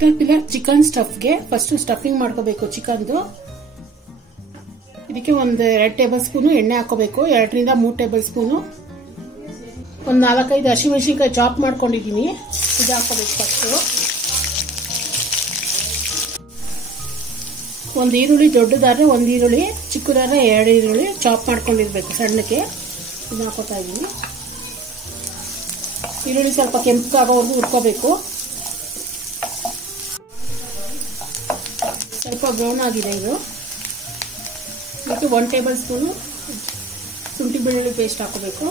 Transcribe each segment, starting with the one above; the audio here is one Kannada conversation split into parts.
ಕ್ಯಾಟರ್ಪಿಲ್ಲರ್ ಚಿಕನ್ ಸ್ಟಫ್ಗೆ ಫಸ್ಟ್ ಸ್ಟಫಿಂಗ್ ಮಾಡ್ಕೋಬೇಕು ಚಿಕನ್ದು. ಇದಕ್ಕೆ ಒಂದು 2 ಟೇಬಲ್ ಸ್ಪೂನ್ ಎಣ್ಣೆ ಹಾಕೋಬೇಕು. 2 ರಿಂದ 3 ಟೇಬಲ್ ಸ್ಪೂನ್. ಒಂದು 4-5 ಹಸಿಮೆಣಸಿನಕಾಯಿ ಚಾಪ್ ಮಾಡ್ಕೊಂಡಿದ್ದೀನಿ, ಇದು ಹಾಕೋಬೇಕು ಫಸ್ಟ್. ಒಂದು ಈರುಳ್ಳಿ ದೊಡ್ಡದಾದ್ರೆ 1 ಈರುಳ್ಳಿ, ಚಿಕ್ಕದಾದ್ರೆ 2 ಈರುಳ್ಳಿ ಚಾಪ್ ಮಾಡ್ಕೊಂಡಿರ್ಬೇಕು ಸಣ್ಣಕ್ಕೆ. ಇದನ್ನ ಹಾಕೋತಾ ಇದ್ದೀನಿ. ಈರುಳ್ಳಿ ಸ್ವಲ್ಪ ಕೆಂಪಗಾಗೋವರೆಗೂ ಹುರ್ಕೋಬೇಕು. ಸ್ವಲ್ಪ ಬ್ರೌನ್ ಆಗಿದೆ ಇದು. ಇದಕ್ಕೆ 1 ಟೇಬಲ್ ಸ್ಪೂನ್ ಶುಂಠಿ ಬೆಳ್ಳುಳ್ಳಿ ಪೇಸ್ಟ್ ಹಾಕೋಬೇಕು.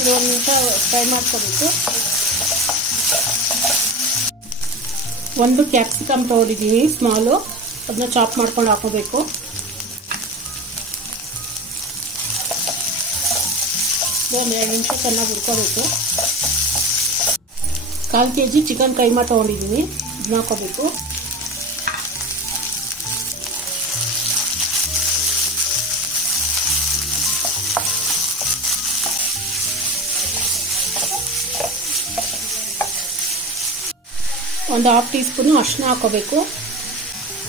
ಇದು 1 ನಿಮಿಷ ಫ್ರೈ ಮಾಡ್ಕೋಬೇಕು. 1 ಕ್ಯಾಪ್ಸಿಕಮ್ ತಗೊಂಡಿದ್ದೀನಿ ಸ್ಮಾಲು, ಅದನ್ನ ಚಾಪ್ ಮಾಡ್ಕೊಂಡು ಹಾಕೋಬೇಕು. ಒಂದು 2 ನಿಮಿಷ ಚೆನ್ನಾಗಿ ಹುರ್ಕೋಬೇಕು. 1/4 kg ಚಿಕನ್ ಕೈಮಾ ತಗೊಂಡಿದ್ದೀನಿ, ಇದನ್ನ ಹಾಕೋಬೇಕು. ಒಂದು 1/2 ಟೀ ಸ್ಪೂನು ಅರಿಶಿನ ಹಾಕೋಬೇಕು.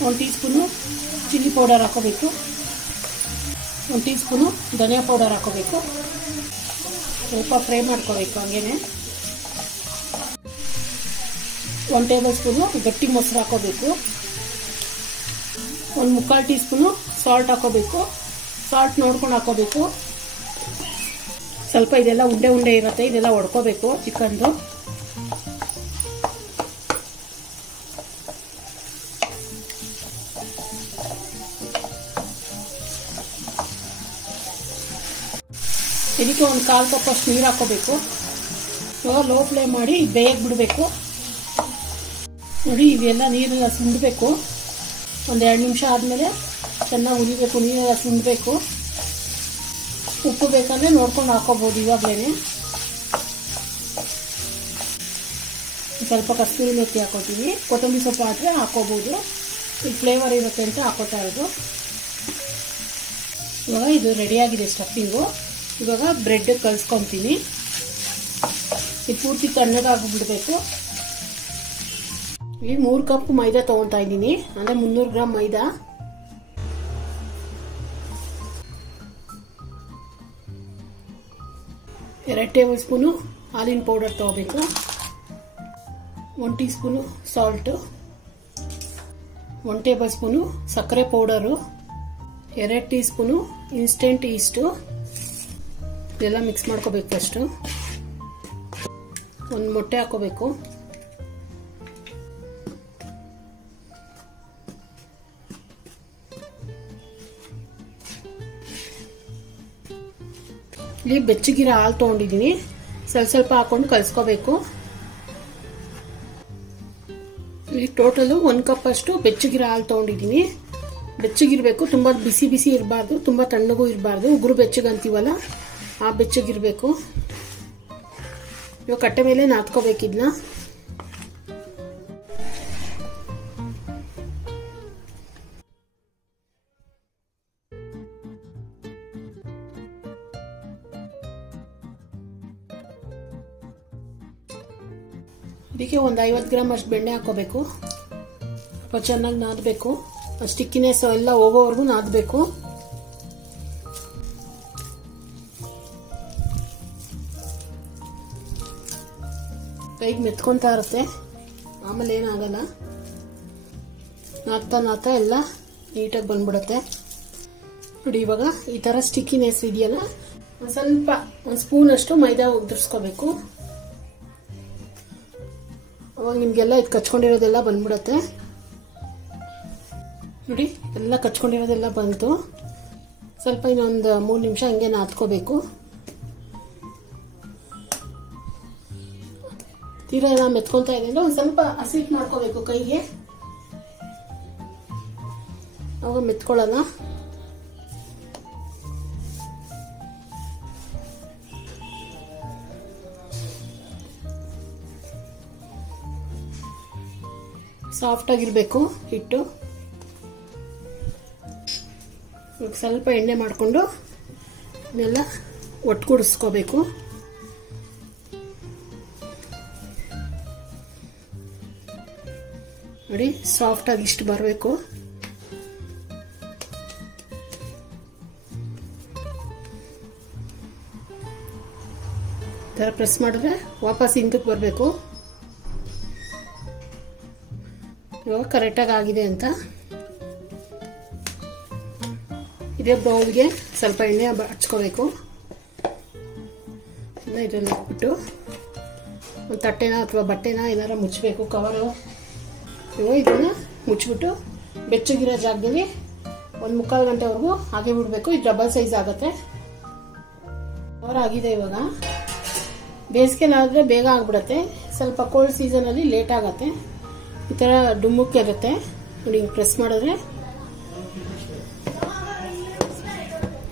1 ಟೀ ಸ್ಪೂನು ಚಿಲ್ಲಿ ಪೌಡರ್ ಹಾಕೋಬೇಕು. 1 ಟೀ ಸ್ಪೂನು ಧನಿಯಾ ಪೌಡರ್ ಹಾಕೋಬೇಕು. ಸ್ವಲ್ಪ ಫ್ರೈ ಮಾಡ್ಕೋಬೇಕು ಹಂಗೇನೆ. 1 ಟೇಬಲ್ ಸ್ಪೂನು ಗಟ್ಟಿ ಮೊಸರು ಹಾಕೋಬೇಕು. 1/4 ಟೀ ಸ್ಪೂನು ಸಾಲ್ಟ್ ಹಾಕೋಬೇಕು. ಸಾಲ್ಟ್ ನೋಡ್ಕೊಂಡು ಹಾಕೋಬೇಕು. ಸ್ವಲ್ಪ ಇದೆಲ್ಲ ಉಂಡೆ ಉಂಡೆ ಇರುತ್ತೆ, ಇದೆಲ್ಲ ಹೊಡ್ಕೋಬೇಕು ಚಿಕನ್ದು. ಇದಕ್ಕೆ 1/4 ಕಪ್ ಅಷ್ಟು ನೀರು ಹಾಕೋಬೇಕು. ಇವಾಗ ಲೋ ಫ್ಲೇಮ್ ಮಾಡಿ ಬೇಯಕ್ಕೆ ಬಿಡಬೇಕು. ನೋಡಿ ಇವೆಲ್ಲ ನೀರೆಲ್ಲ ಸುಂಡಬೇಕು. ಒಂದು 2 ನಿಮಿಷ ಆದಮೇಲೆ ಚೆನ್ನಾಗಿ ಉರಿಬೇಕು, ನೀರೆಲ್ಲ ಸುಂಡಬೇಕು. ಉಪ್ಪು ಬೇಕಂದ್ರೆ ನೋಡ್ಕೊಂಡು ಹಾಕೋಬೋದು ಇವಾಗಲೇ. ಸ್ವಲ್ಪ ಕಸ್ತೂರಿ ಮೆಥಿ ಹಾಕೋತೀವಿ, ಕೊತ್ತಂಬರಿ ಸೊಪ್ಪು ಆದರೆ ಹಾಕೋಬೋದು. ಇದು ಫ್ಲೇವರ್ ಇರುತ್ತೆ ಅಂತ ಹಾಕೋತಾ ಇರೋದು. ಇವಾಗ ಇದು ರೆಡಿಯಾಗಿದೆ ಸ್ಟಫಿಂಗು. ಇವಾಗ ಬ್ರೆಡ್ ಕಲಿಸ್ಕೊತೀನಿ. ಇದು ಪೂರ್ತಿ ತಣ್ಣಗಾಗ್ಬಿಡ್ಬೇಕು. ಇಲ್ಲಿ 3 ಕಪ್ ಮೈದಾ ತಗೊತಾ ಇದ್ದೀನಿ, ಅಂದ್ರೆ 300 ಗ್ರಾಮ್ ಮೈದಾ. ಎರಡು ಟೇಬಲ್ ಸ್ಪೂನು ಹಾಲಿನ ಪೌಡರ್ ತಗೋಬೇಕು. 1 teaspoon salt, 1 tablespoon ಸಕ್ಕರೆ powder, 2 teaspoon instant yeast. ಇದೆಲ್ಲ ಮಿಕ್ಸ್ ಮಾಡ್ಕೋಬೇಕು. ಫಸ್ಟು 1 ಮೊಟ್ಟೆ ಹಾಕೋಬೇಕು. ಇಲ್ಲಿ ಬೆಚ್ಚಗಿರೋ ಹಾಲು ತೊಗೊಂಡಿದ್ದೀನಿ, ಸ್ವಲ್ಪ ಹಾಕೊಂಡು ಕಲಿಸ್ಕೋಬೇಕು. ಇಲ್ಲಿ ಟೋಟಲು 1 ಕಪ್ ಅಷ್ಟು ಬೆಚ್ಚಗಿರೋ ಹಾಲು ತೊಗೊಂಡಿದ್ದೀನಿ. ಬೆಚ್ಚಗಿರಬೇಕು, ತುಂಬ ಬಿಸಿ ಬಿಸಿ ಇರಬಾರ್ದು, ತುಂಬ ತಣ್ಣಗೂ ಇರಬಾರ್ದು. ಉಗುರು ಬೆಚ್ಚಗಂತೀವಲ್ಲ ಆ ಬೆಚ್ಚಗಿರಬೇಕು. ಇವಾಗ ಕಟ್ಟೆ ಮೇಲೆ ನಾದ್ಕೋಬೇಕಿದ್ನ. ಇದಕ್ಕೆ ಒಂದು 50 ಗ್ರಾಮ್ ಅಷ್ಟು ಬೆಣ್ಣೆ ಹಾಕೋಬೇಕು. ಸ್ವಲ್ಪ ಚೆನ್ನಾಗಿ ನಾದಬೇಕು. ಸ್ಟಿಕ್ಕಿನೆಸ್ ಎಲ್ಲ ಹೋಗೋವರೆಗೂ ನಾದಬೇಕು. ಕೈಗೆ ಮೆತ್ಕೊಂತಾ ಇರುತ್ತೆ, ಆಮೇಲೆ ಏನಾಗಲ್ಲ. ನಾದ್ತಾ ಎಲ್ಲ ನೀಟಾಗಿ ಬಂದ್ಬಿಡುತ್ತೆ. ನೋಡಿ ಇವಾಗ ಈ ತರ ಸ್ಟಿಕ್ಕಿನೆಸ್ ಇದೆಯಲ್ಲ, ಸ್ವಲ್ಪ 1 ಸ್ಪೂನ್ ಅಷ್ಟು ಮೈದಾ ಉದುರಿಸ್ಕೋಬೇಕು. ಅವಾಗ ನಿಮ್ಗೆಲ್ಲ ಇದು ಕಚ್ಕೊಂಡಿರೋದೆಲ್ಲ ಬಂದ್ಬಿಡುತ್ತೆ. ನೋಡಿ ಎಲ್ಲ ಕಚ್ಕೊಂಡಿರೋದೆಲ್ಲ ಬಂತು. ಸ್ವಲ್ಪ ಇನ್ನೊಂದು 3 ನಿಮಿಷ ಹಂಗೆ ನಾದ್ಕೋಬೇಕು. ತೀರಾ ಎಲ್ಲ ಮೆತ್ಕೊಂತಾ ಇದೆ ಅಂದ್ರೆ ಒಂದು ಸ್ವಲ್ಪ ಹಸಿಟ್ ಮಾಡ್ಕೋಬೇಕು ಕೈಗೆ, ಅವಾಗ ಮೆತ್ಕೊಳ್ಳೋಣ. ಸಾಫ್ಟ್ ಆಗಿರಬೇಕು ಹಿಟ್ಟು. ಸ್ವಲ್ಪ ಎಣ್ಣೆ ಮಾಡಿಕೊಂಡು ಇದನ್ನೆಲ್ಲ ಒಟ್ಟುಗೂಡಿಸ್ಕೋಬೇಕು. ನೋಡಿ ಸಾಫ್ಟಾಗಿ ಇಷ್ಟು ಬರಬೇಕು. ಈ ಥರ ಪ್ರೆಸ್ ಮಾಡಿದ್ರೆ ವಾಪಸ್ ಹಿಂದಕ್ಕೆ ಬರಬೇಕು. ಇವಾಗ ಕರೆಕ್ಟಾಗಿ ಆಗಿದೆ ಅಂತ. ಇದೇ ಬೌಲ್ಗೆ ಸ್ವಲ್ಪ ಎಣ್ಣೆ ಹಚ್ಕೋಬೇಕು. ಇದರಲ್ಲಿ ಹಾಕ್ಬಿಟ್ಟು ಒಂದು ತಟ್ಟೆನ ಅಥವಾ ಬಟ್ಟೆನ ಏನಾರ ಮುಚ್ಚಬೇಕು, ಕವರು. ಇವಾಗ ಇದನ್ನು ಮುಚ್ಚಿಬಿಟ್ಟು ಬೆಚ್ಚಗಿರೋ ಜಾಗದಲ್ಲಿ ಒಂದು 3/4 ಗಂಟೆವರೆಗೂ ಹಾಗೆ ಬಿಡಬೇಕು. ಇದು ಡಬಲ್ ಸೈಜ್ ಆಗುತ್ತೆ. ಕವರ್ ಆಗಿದೆ. ಇವಾಗ ಬೇಸಿಗೆಲಾದರೆ ಬೇಗ ಆಗಿಬಿಡುತ್ತೆ, ಸ್ವಲ್ಪ ಕೋಲ್ಡ್ ಸೀಸನಲ್ಲಿ ಲೇಟ್ ಆಗುತ್ತೆ. ಈ ಥರ ಡುಮ್ಮಕ್ಕೆ ಇರುತ್ತೆ ನೋಡಿ. ಹಿಂಗೆ ಪ್ರೆಸ್ ಮಾಡಿದ್ರೆ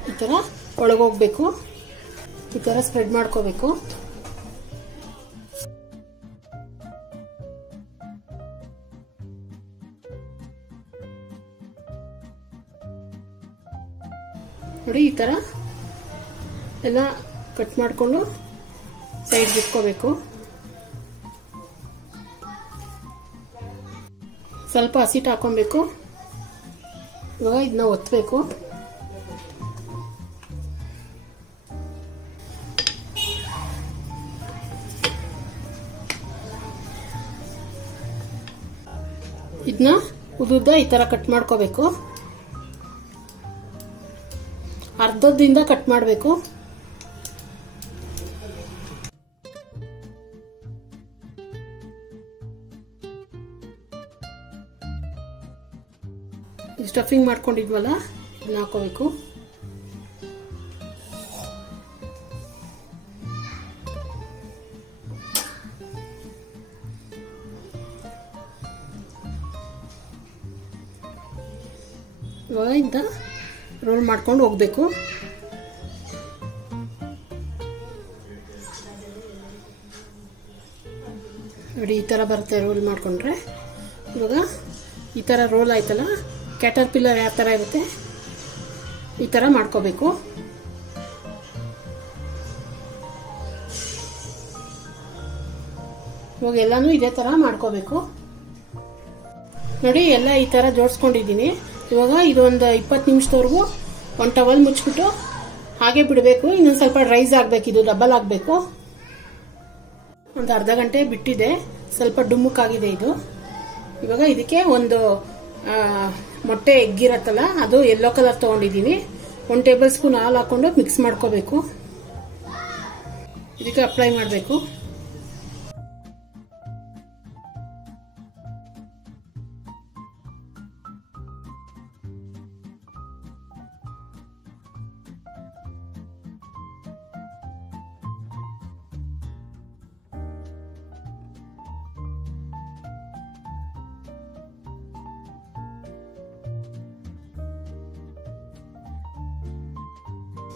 ಈ ಥರ ಒಳಗೋಗ್ಬೇಕು. ಈ ಥರ ಸ್ಪ್ರೆಡ್ ಮಾಡ್ಕೋಬೇಕು. ನೋಡಿ ಈ ಥರ ಎಲ್ಲ ಕಟ್ ಮಾಡಿಕೊಂಡು ಸೈಡ್ಗೆ ಇಟ್ಕೋಬೇಕು. ಸ್ವಲ್ಪ ಹಸಿಟ್ಟು ಹಾಕೊಬೇಕು. ಇವಾಗ ಇದನ್ನ ಒತ್ತಬೇಕು. ಇದನ್ನ ಉದ್ದುದ್ದ ಈ ಥರ ಕಟ್ ಮಾಡ್ಕೋಬೇಕು. ಅರ್ಧದಿಂದ ಕಟ್ ಮಾಡಬೇಕು. ಸ್ಟಫಿಂಗ್ ಮಾಡ್ಕೊಂಡಿದ್ವಲ್ಲ ಇದನ್ನ ಹಾಕೋಬೇಕು. ಇವಾಗ ಇಂದ ರೋಲ್ ಮಾಡ್ಕೊಂಡು ಹೋಗ್ಬೇಕು. ನೋಡಿ ಈ ಥರ ಬರುತ್ತೆ ರೋಲ್ ಮಾಡಿಕೊಂಡ್ರೆ. ಇವಾಗ ಈ ಥರ ರೋಲ್ ಆಯ್ತಲ್ಲ, ಕ್ಯಾಟರ್ ಪಿಲ್ಲರ್ ಯಾವ ಥರ ಇರುತ್ತೆ ಈ ಥರ ಮಾಡ್ಕೋಬೇಕು. ಇವಾಗ ಎಲ್ಲಾನು ಇದೇ ಥರ ಮಾಡ್ಕೋಬೇಕು. ನೋಡಿ ಎಲ್ಲ ಈ ಥರ ಜೋಡಿಸ್ಕೊಂಡಿದ್ದೀನಿ. ಇವಾಗ ಇದೊಂದು 20 ನಿಮಿಷದವರೆಗೂ ಒಂದು ಟವಲ್ ಮುಚ್ಚಿಬಿಟ್ಟು ಹಾಗೆ ಬಿಡಬೇಕು. ಇನ್ನೊಂದು ಸ್ವಲ್ಪ ರೈಸ್ ಆಗಬೇಕು, ಇದು ಡಬಲ್ ಆಗಬೇಕು. ಒಂದು ಅರ್ಧ ಗಂಟೆ ಬಿಟ್ಟಿದೆ, ಸ್ವಲ್ಪ ಡುಮ್ಮಕ್ಕಾಗಿದೆ ಇದು. ಇವಾಗ ಇದಕ್ಕೆ ಒಂದು ಮೊಟ್ಟೆ ಎಗ್ಗಿರತ್ತಲ್ಲ, ಅದು ಯೆಲ್ಲೋ ಕಲರ್ ತೊಗೊಂಡಿದ್ದೀನಿ. 1 ಟೇಬಲ್ ಸ್ಪೂನ್ ಹಾಲು ಹಾಕೊಂಡು ಮಿಕ್ಸ್ ಮಾಡ್ಕೋಬೇಕು. ಇದಕ್ಕೆ ಅಪ್ಲೈ ಮಾಡಬೇಕು.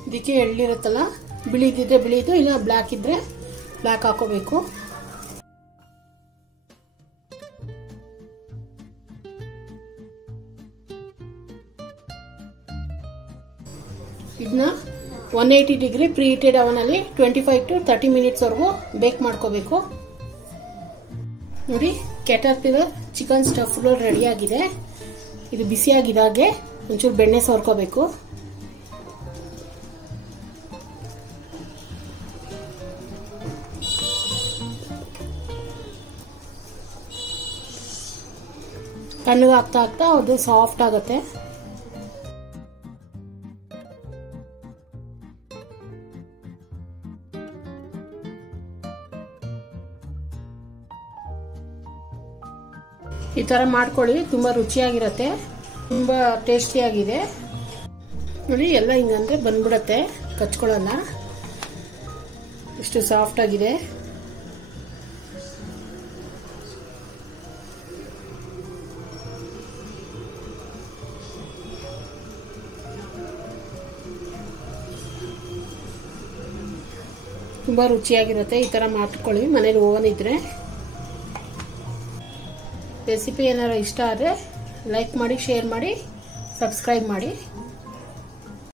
ಇದಕ್ಕೆ ಎಳ್ಳಿರುತ್ತಲ್ಲ, ಬಿಳಿದಿದ್ರೆ ಬಿಳಿದು, ಇಲ್ಲ ಬ್ಲ್ಯಾಕ್ ಇದ್ರೆ ಬ್ಲ್ಯಾಕ್ ಹಾಕೋಬೇಕು. ಇದನ್ನ 180 ಡಿಗ್ರಿ ಪ್ರೀ ಹೀಟೆಡ್ ಅವನಲ್ಲಿ 25 to 30 ಮಿನಿಟ್ಸ್ ವರೆಗೂ ಬೇಕ್ ಮಾಡ್ಕೋಬೇಕು. ನೋಡಿ caterpillar chicken stuff roll ready ಆಗಿದೆ. ಇದು ಬಿಸಿಯಾಗಿದ್ದಾಗೆ ಒಂಚೂರು ಬೆಣ್ಣೆ ಸವರ್ಕೋಬೇಕು. ತಣ್ಣಗೆ ಆಗ್ತಾ ಆಗ್ತಾ ಅದು ಸಾಫ್ಟ್ ಆಗುತ್ತೆ. ಈ ತರ ಮಾಡ್ಕೊಳ್ಳಿ, ತುಂಬಾ ರುಚಿಯಾಗಿರುತ್ತೆ, ತುಂಬಾ ಟೇಸ್ಟಿಯಾಗಿದೆ. ನೋಡಿ ಎಲ್ಲ ಹಿಂಗಂದ್ರೆ ಬಂದ್ಬಿಡತ್ತೆ, ಕಚ್ಕೊಳ್ಳಲ್ಲ, ಎಷ್ಟು ಸಾಫ್ಟ್ ಆಗಿದೆ. ತುಂಬಾ ರುಚಿಯಾಗಿರುತ್ತೆ. ಈ ತರ ಮಾಡ್ಕೊಳ್ಳಿ ಮನೇಲಿ ಓವನ್ ಇದ್ರೆ. ರೆಸಿಪಿ ಏನಾದ್ರು ಇಷ್ಟ ಆದರೆ ಲೈಕ್ ಮಾಡಿ, ಶೇರ್ ಮಾಡಿ, ಸಬ್ಸ್ಕ್ರೈಬ್ ಮಾಡಿ.